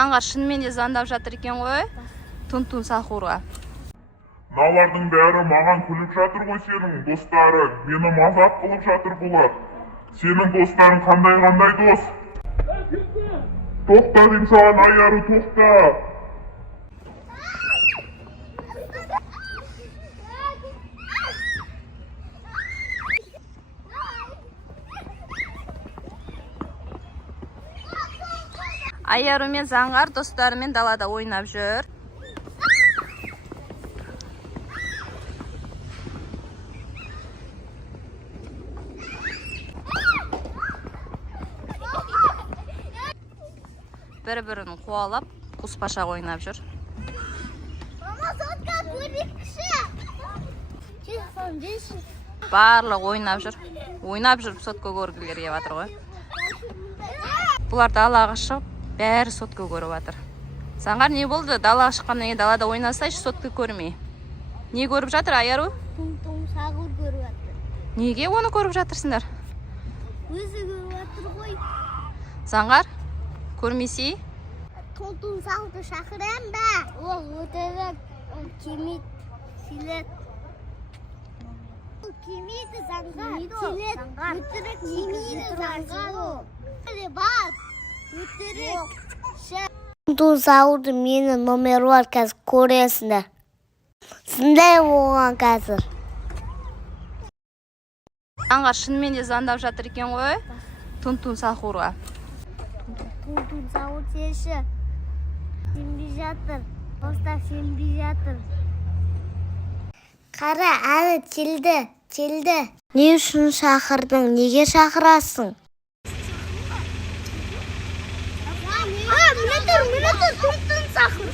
Аңғар шынымен де звондап жатыр екен ғой, Тун-Тун Сахурға. Мыналардың бәрі маған күліп жатыр ғой, сенің достарың. Мені мазақ қылып жатыр бұлар. Сенің достарың қандай дос? Тоқта деймін саған, Айару, тоқта. Айару мен Заңғар достарымен далада ойнап жүр. Бір-бірін қуалап, құспаша ойнап жүр. Барлық ойнап жүр. Ойнап жүріп сотқа көргілер кеп жатыр ғой. Бұлар далаға шығып, бәрі сотқа көріп жатыр. Заңғар, не болды? Далаға шыққаннан кейін далада ойнасайшы, сотқа көрмей. Не көріп жатыр, Айару? Тун-Тун Сахур көріп жатыр. Неге оны көріп жатырсыңдар? Өзі көріп жатыр ғой. Заңғар, көрмесей? Тун-Тун Сахурды шақырам ба? Ол өтірік, ол келмейді, келеді. Ол келмейді, Заңғар. Өтірік келмейді, Заңғар. Бар, өтірік. Тун-Тун Сахурды менің номері бар, қазір көресіңдер. Сындай оған қазір. Заңғар шынымен де звондап жатыр екен ғой, Тун-Тун Сахурға. Тун-Тун Сахур сеші. Сенбей жатыр. Достар сенбей жатыр. Қара, әлі келді. Не үшін шақырдың? Неге шақырасың? Міне тұр, Тун-Тун Сахур.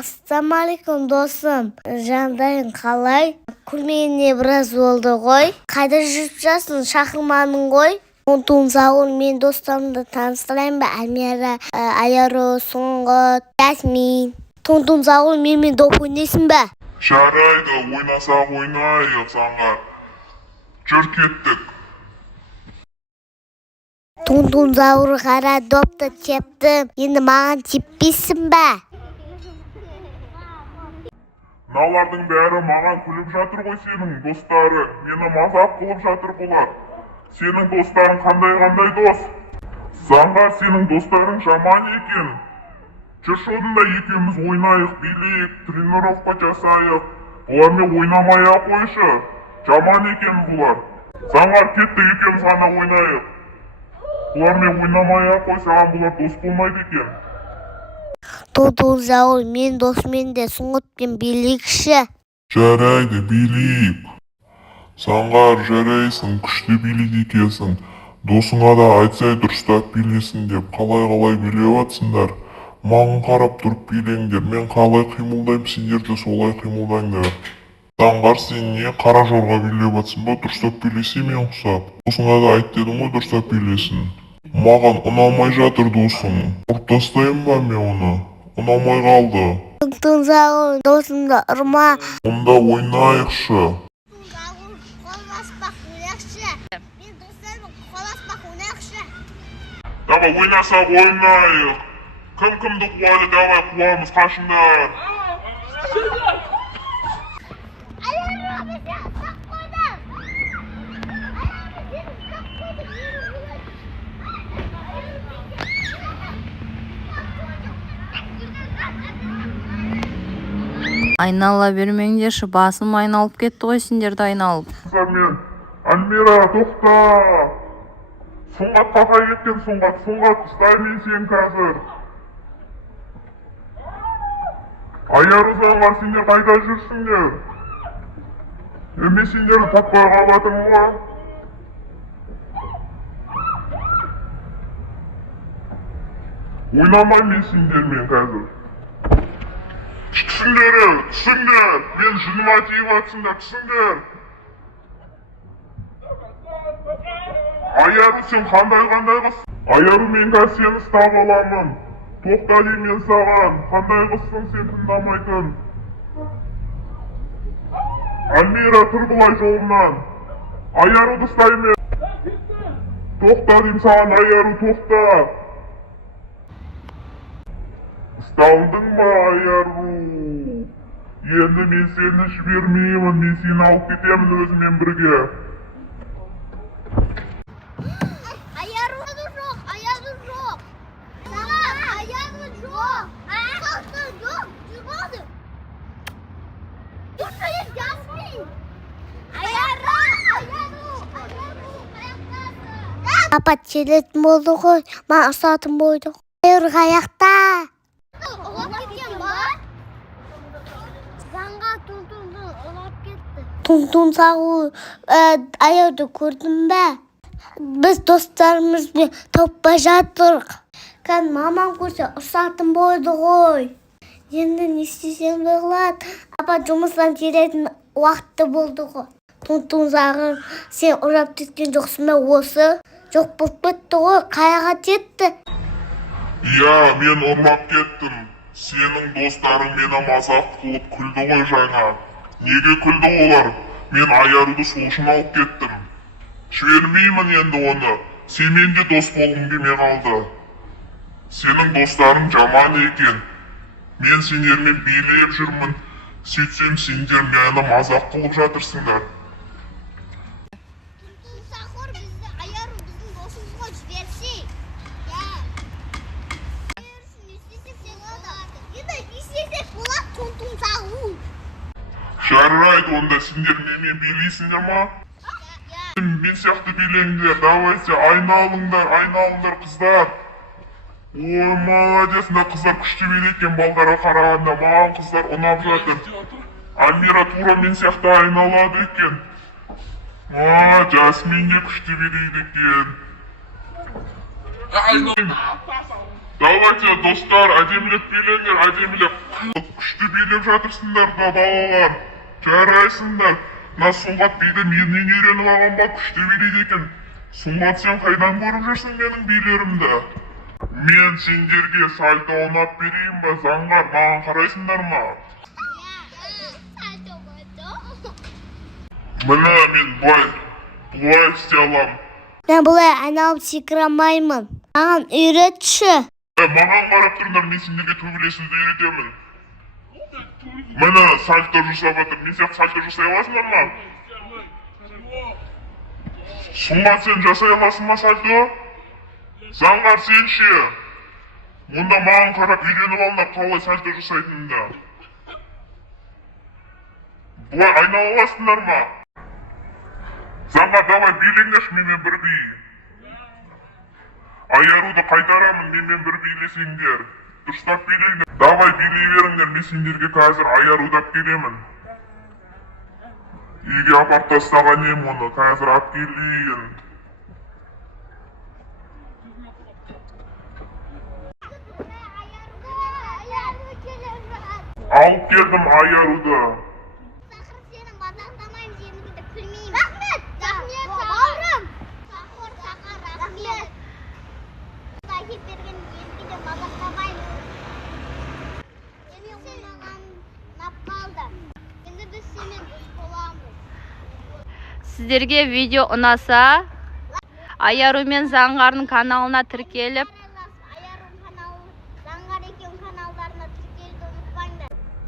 Ассалаумағалейкум досым, жағдайың қалай? Көрмегеніне біраз болды ғой. Қайда жүріп жатсың? Шақырмадың ғой. Тун-Тун Сахур, мен достарымды таныстырайын ба? Альмира, Айару, Сұңғыт, Ясмин. Тун-Тун Сахур, менімен доп ойнайсың ба? Жарайды, ойнасақ ойнайық, Заңғар. Жүр кеттік. Тун-Тун Сахур, қара допты тептім. Енді маған теппейсің ба? Мыналардың бәрі маған күліп жатыр ғой, сенің достарың. Мені мазақ қылып жатыр бұлар. Сенің достарың қандай дос? Заңғар, сенің достарың жаман екен. Жүрші одында екеуміз ойнайық, билейік, тренировка жасайық. Бұлармен ойнамай-ақ қойшы. Жаман екен бұлар. Заңғар, кетті, екеуміз ғана ойнайық. Бұлармен ойнамай-ақ қой, саған бұлар дос болмайды екен. Тун-Тун Сахур, мен досымен де Сұңғытпен билейікші. Жарайды, билейік. Заңғар, жарайсың, күшті билейді екенсің. Досыңа да айтсай дұрыстап билесін деп, қалай билеп атсыңдар. Маған қарап тұрып билеңдер, мен қалай қимылдайым, сендер де солай қимылдаңдар. Заңғар, сен не қара жорға билеп атсың ба, дұрыстап билесе мен ұқсап. Досыңа да айт дедім ғой, дұрыстап билесін. Маған ұнамай жатыр досың. Ұрып тастайын ба мен оны? Ұнамай қалды. Тун-Тун Сахур, досымды ұрма. Онда ойнайықшы. Давай ойнасақ ойнайық. Кім-кімді қуады, давай қуамыз, қашыңдар. Айнала бермеңдерші, басым айналып кетті ғой, сендерді айналып. Альмира, тоқта! Сұңғат қақай кеткен, Сұңғат, ұстаймын сен қазір. Айару, Заңғар, сендер қайда жүрсіңдер? Мен сендерді таппай қалатырмын ғой. Ойнамай мен сендермен қазір. түсіңдер, мен жыныма тиіп атсыңдар, түсіңдер. Айару, сен қандай қыз? Айару, мен қазір сені ұстап аламын. Тоқта деймін саған, қандай қызсың сен тыңдамайтын. Альмира, тұр былай жолымнан. Айаруды ұстаймын. Тоқта деймін саған, Айару, тоқта. Ұсталдың ба, Айару? Енді мен сені жібермеймін, мен сені алып кетемін өзімен бірге. Ayarı жоқ. Sana ayarı жоқ. Kalktı yok. Çıkmadı. Yurtayım Jasmin. Ayarı. Papa çelet oldu koy. Ben ıslatım boydu. Ayarı ayakta. Olap ketken var. Zanga olap ketdi. Tuntun sağ ayardı gördün be. Biz dostlarımızla topla жатырық. Kan mamam көрсе ұсатым болды ғой. Енді не істесем болады? Апа жұмыстан келетін уақыты болды ғой. Тұнтун зағыр, сен ұрап кеткен жоқсың ба осы? Жоқ болып кетті ғой, қайға кетті? Иә, мен ұрлап кеттім. Сенің достарың мені мазақ қылып күлді ғой жаңа. Неге күлді олар? Мен Айаруды сол үшін алып кеттім. Жібермеймін енді оны. Сенімен де дос болғым келмей қалды. Сенің достарың жаман екен. Мен сендермен билеп жүрмін. Сөйтсем сендер мені мазақ қылып жатырсыңдар. Тұмсақор бізді Айару біздің досымызға жіберсей. Не істесек болады тұмсағу. Жарайды, онда сендер менімен билейсіңдер ма? Мен сияқты билеңдер, давайте айналыңдар қыздар. Ой, молодец, мына қыздар күшті билейді балдарға қарағанда, маған қыздар ұнап жатыр. Альмира тура мен сияқты айналады екен. Жасмин де күшті билейді екен. Давайте, достар, әдемілеп билеңдер, әдемілеп. Күшті билеп жатырсыңдар да балалар. Жарайсыңдар. Мына Сұңғат биді менен үйреніп алған ба, күшті билейді екен. Сұңғат, сен қайдан көріп жүрсің менің билерімді? Мен сендерге сальто ойнап берейін ба, Заңғар, маған қарайсыңдар ма? Міне мен бұлай істей аламын. Мен бұлай айналып секіре алмаймын. Маған үйретші. Маған қарап тұрыңдар, мен сендерге төбелесуді үйретемін. Міне сальто жасап жатыр. Мен сияқты сальто жасай аласыңдар ма? Сұңғат, сен жасай аласың ма сальто? Заңғар, сен ше? Онда маған қарап үйреніп алыңдар қалай сальто жасайтынымды. Бұлай айнала аласыңдар ма? Заңғар, давай билеңдерші менімен бір бей. Айаруды қайтарамын, менімен бір билесеңдер. Дұрыстап билеңдер. Давай билей беріңдер, мен сендерге қазір Айарудап келемін. Үйге апарып тастаған ем оны, қазір алып келейін. Алып келдім Айаруды. Сақыр, сені мазақтамаймын, сенікіді күлмеймін. Рахмет, бауырым. Сақыр, рахмет. Әкеп берген сенікіде мазақтамаймын. Сені қоймаған нап қалды. Енді біз сенімен дос боламыз. Сіздерге видео ұнаса, Айару мен Заңғардың каналына тіркеліп,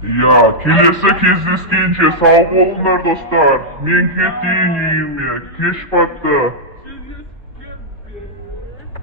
Ja, келесі кездескенше сау болыңдар достар. Мен кетейін үйіме, кеш батты.